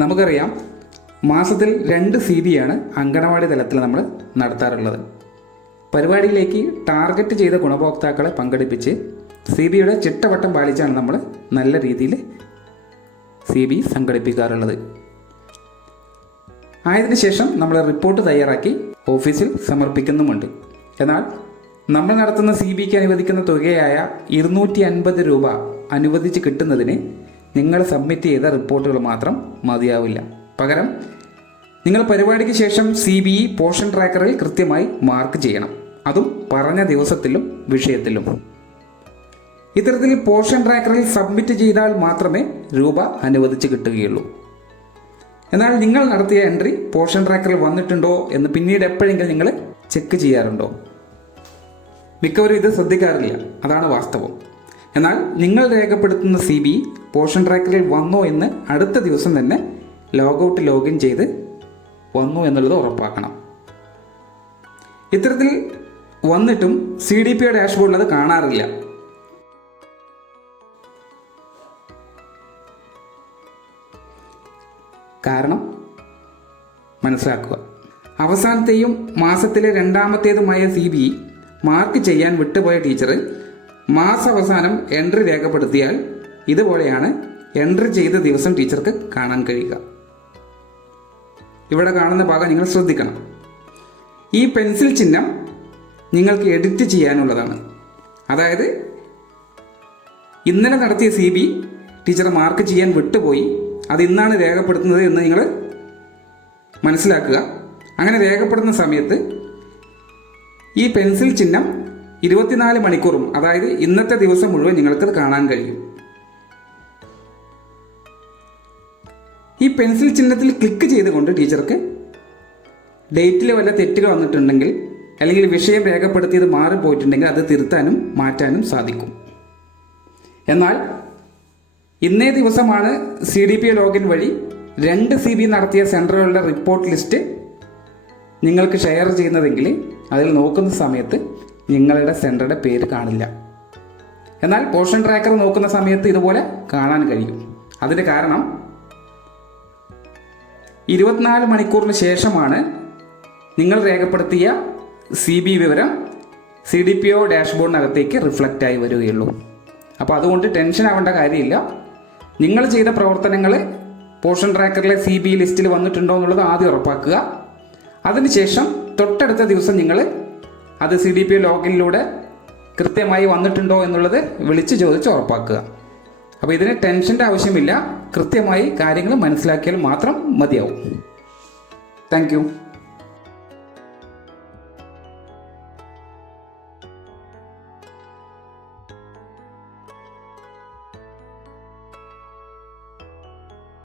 നമുക്കറിയാം, മാസത്തിൽ 2 CB ആണ് അങ്കണവാടി തലത്തിൽ നമ്മൾ നടത്താറുള്ളത്. പരിപാടിയിലേക്ക് ടാർഗറ്റ് ചെയ്ത ഗുണഭോക്താക്കളെ പങ്കെടുപ്പിച്ച് CBയുടെ ചിട്ടവട്ടം പാലിച്ചാണ് നമ്മൾ നല്ല രീതിയിൽ CB സംഘടിപ്പിക്കാറുള്ളത്. ആയതിനു ശേഷം നമ്മൾ റിപ്പോർട്ട് തയ്യാറാക്കി ഓഫീസിൽ സമർപ്പിക്കുന്നുമുണ്ട്. എന്നാൽ നമ്മൾ നടത്തുന്ന CBക്ക് അനുവദിക്കുന്ന തുകയായ 250 രൂപ അനുവദിച്ച് കിട്ടുന്നതിന് നിങ്ങൾ സബ്മിറ്റ് ചെയ്ത റിപ്പോർട്ടുകൾ മാത്രം മതിയാവില്ല. പകരം നിങ്ങൾ പരിപാടിക്ക് ശേഷം CBE പോർഷൻ ട്രാക്കറിൽ കൃത്യമായി മാർക്ക് ചെയ്യണം, അതും പറഞ്ഞ ദിവസത്തിലും വിഷയത്തിലും. ഇത്തരത്തിൽ പോർഷൻ ട്രാക്കറിൽ സബ്മിറ്റ് ചെയ്താൽ മാത്രമേ രൂപ അനുവദിച്ച് കിട്ടുകയുള്ളൂ. എന്നാൽ നിങ്ങൾ നടത്തിയ എൻട്രി പോർഷൻ ട്രാക്കറിൽ വന്നിട്ടുണ്ടോ എന്ന് പിന്നീട് എപ്പോഴെങ്കിലും നിങ്ങൾ ചെക്ക് ചെയ്യാറുണ്ടോ? മിക്കവരും ഇത് ശ്രദ്ധിക്കാറില്ല, അതാണ് വാസ്തവം. എന്നാൽ നിങ്ങൾ രേഖപ്പെടുത്തുന്ന CBE പോർഷൻ ട്രാക്കറിൽ വന്നോ എന്ന് അടുത്ത ദിവസം തന്നെ ലോഗൗട്ട് ലോഗിൻ ചെയ്ത് വന്നു എന്നുള്ളത് ഉറപ്പാക്കണം. ഇത്തരത്തിൽ വന്നിട്ടും CDPO ഡാഷ്ബോർഡിൽ അത് കാണാറില്ല. കാരണം മനസ്സിലാക്കുക, അവസാനത്തെയും മാസത്തിലെ രണ്ടാമത്തേതുമായ CBE മാർക്ക് ചെയ്യാൻ വിട്ടുപോയ ടീച്ചർ മാസാവസാനം എൻട്രി രേഖപ്പെടുത്തിയാൽ ഇതുപോലെയാണ് എൻട്രി ചെയ്ത ദിവസം ടീച്ചർക്ക് കാണാൻ കഴിയുക. ഇവിടെ കാണുന്ന ഭാഗം നിങ്ങൾ ശ്രദ്ധിക്കണം. ഈ പെൻസിൽ ചിഹ്നം നിങ്ങൾക്ക് എഡിറ്റ് ചെയ്യാനുള്ളതാണ്. അതായത് ഇന്നലെ നടത്തിയ CBE ടീച്ചർ മാർക്ക് ചെയ്യാൻ വിട്ടുപോയി, അത് ഇന്നാണ് രേഖപ്പെടുത്തുന്നത് എന്ന് നിങ്ങൾ മനസ്സിലാക്കുക. അങ്ങനെ രേഖപ്പെടുത്തുന്ന സമയത്ത് ഈ പെൻസിൽ ചിഹ്നം 24 മണിക്കൂറും, അതായത് ഇന്നത്തെ ദിവസം മുഴുവൻ നിങ്ങൾക്കത് കാണാൻ കഴിയും. ഈ പെൻസിൽ ചിഹ്നത്തിൽ ക്ലിക്ക് ചെയ്തുകൊണ്ട് ടീച്ചർക്ക് ഡേറ്റിൽ വല്ല തെറ്റുകൾ വന്നിട്ടുണ്ടെങ്കിൽ അല്ലെങ്കിൽ വിഷയം രേഖപ്പെടുത്തിയത് മാറിപ്പോയിട്ടുണ്ടെങ്കിൽ അത് തിരുത്താനും മാറ്റാനും സാധിക്കും. എന്നാൽ ഇന്നേ ദിവസമാണ് CDPO ലോഗിൻ വഴി 2 CB നടത്തിയ സെൻറ്ററുകളുടെ റിപ്പോർട്ട് ലിസ്റ്റ് നിങ്ങൾക്ക് ഷെയർ ചെയ്യുന്നതെങ്കിൽ അതിൽ നോക്കുന്ന സമയത്ത് നിങ്ങളുടെ സെൻറ്ററുടെ പേര് കാണില്ല. എന്നാൽ പോർഷൻ ട്രാക്കർ നോക്കുന്ന സമയത്ത് ഇതുപോലെ കാണാൻ കഴിയും. അതിന് കാരണം 24 മണിക്കൂറിന് ശേഷമാണ് നിങ്ങൾ രേഖപ്പെടുത്തിയ CB വിവരം CDPO ഡാഷ്ബോർഡിനകത്തേക്ക് റിഫ്ലക്റ്റ് ആയി വരികയുള്ളൂ. അപ്പോൾ അതുകൊണ്ട് ടെൻഷൻ ആവേണ്ട കാര്യമില്ല. നിങ്ങൾ ചെയ്ത പ്രവർത്തനങ്ങൾ പോർഷൻ ട്രാക്കറിലെ CB ലിസ്റ്റിൽ വന്നിട്ടുണ്ടോ എന്നുള്ളത് ആദ്യം ഉറപ്പാക്കുക. അതിനുശേഷം തൊട്ടടുത്ത ദിവസം നിങ്ങൾ അത് CDPO ലോഗിനിലൂടെ കൃത്യമായി വന്നിട്ടുണ്ടോ എന്നുള്ളത് വിളിച്ച് ചോദിച്ച് ഉറപ്പാക്കുക. അപ്പോൾ ഇതിന് ടെൻഷൻ്റെ ആവശ്യമില്ല, കൃത്യമായി കാര്യങ്ങൾ മനസ്സിലാക്കിയാൽ മാത്രം മതിയാവും. Thank you.